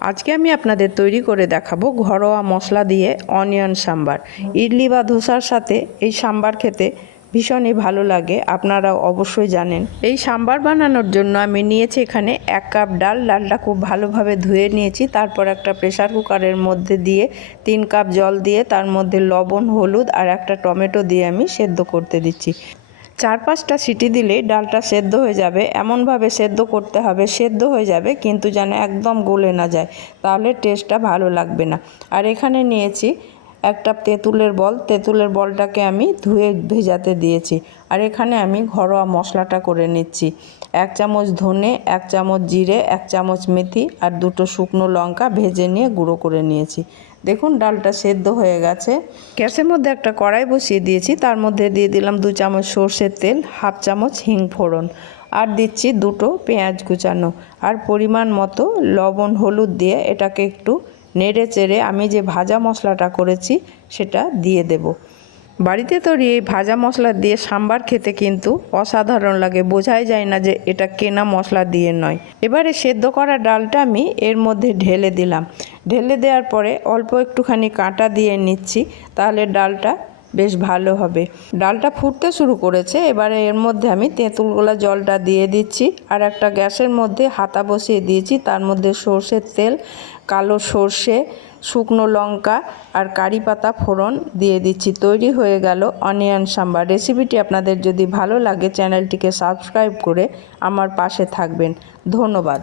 আজকে আমি আপনাদের তৈরি করে দেখাবো ঘরোয়া মশলা দিয়ে অনিয়ন সাম্বার। ইডলি বা ধোসার সাথে এই সাম্বার খেতে ভীষণই ভালো লাগে আপনারা অবশ্যই জানেন। এই সাম্বার বানানোর জন্য আমি নিয়েছি এখানে এক কাপ ডাল, ডালটা খুব ভালোভাবে ধুয়ে নিয়েছি, তারপর একটা প্রেসার কুকারের মধ্যে দিয়ে তিন কাপ জল দিয়ে তার মধ্যে লবণ, হলুদ আর একটা টমেটো দিয়ে আমি সেদ্ধ করতে দিচ্ছি। চার পাঁচটা সিটি দিলেই ডালটা সেদ্ধ হয়ে যাবে। এমনভাবে সেদ্ধ করতে হবে, সেদ্ধ হয়ে যাবে, কিন্তু যেন একদম গলে না যায়। তাহলে টেস্টটা ভালো লাগবে না। আর এখানে নিয়েছি একটা তেঁতুলের বল, তেঁতুলের বলটাকে আমি ধুয়ে ভেজাতে দিয়েছি। আর এখানে আমি ঘরোয়া মশলাটা করে নিচ্ছি। এক চামচ ধনে, এক চামচ জিরে, এক চামচ মেথি আর দুটো শুকনো লঙ্কা ভেজে নিয়ে গুঁড়ো করে নিয়েছি। দেখুন, ডালটা সেদ্ধ হয়ে গেছে। গ্যাসের মধ্যে একটা কড়াই বসিয়ে দিয়েছি। তার মধ্যে দিয়ে দিলাম দু চামচ সর্ষের তেল, হাফ চামচ হিং ফোড়ন। আর দিচ্ছি দুটো পেঁয়াজ কুচানো। আর পরিমাণ মতো লবণ, হলুদ দিয়ে এটাকে একটু নেড়ে চেড়ে আমি যে ভাজা মশলাটা করেছি সেটা দিয়ে দেব। বাড়িতে তৈরি এই ভাজা মশলা দিয়ে সাম্বার খেতে কিন্তু অসাধারণ লাগে, বোঝাই যায় না যে এটা কেনা মশলা দিয়ে নয়। এবারে সেদ্ধ করা ডালটা আমি এর মধ্যে ঢেলে দিলাম। ঢেলে দেওয়ার পরে অল্প একটুখানি কাঁটা দিয়ে নিচ্ছি, তাহলে ডালটা বেশ ভালো হবে। ডালটা ফুটতে শুরু করেছে, এবারে এর মধ্যে আমি তেঁতুলগোলা জলটা দিয়ে দিচ্ছি আর একটা গ্যাসের মধ্যে হাতা বসিয়ে দিয়েছি। তার মধ্যে সর্ষের তেল, কালো সর্ষে, শুকনো লঙ্কা আর কারি পাতা ফোড়ন দিয়ে দিচ্ছি। তৈরি হয়ে গেল অনিয়ন সাম্বার। রেসিপিটি আপনাদের যদি ভালো লাগে, চ্যানেলটিকে সাবস্ক্রাইব করে আমার পাশে থাকবেন। ধন্যবাদ।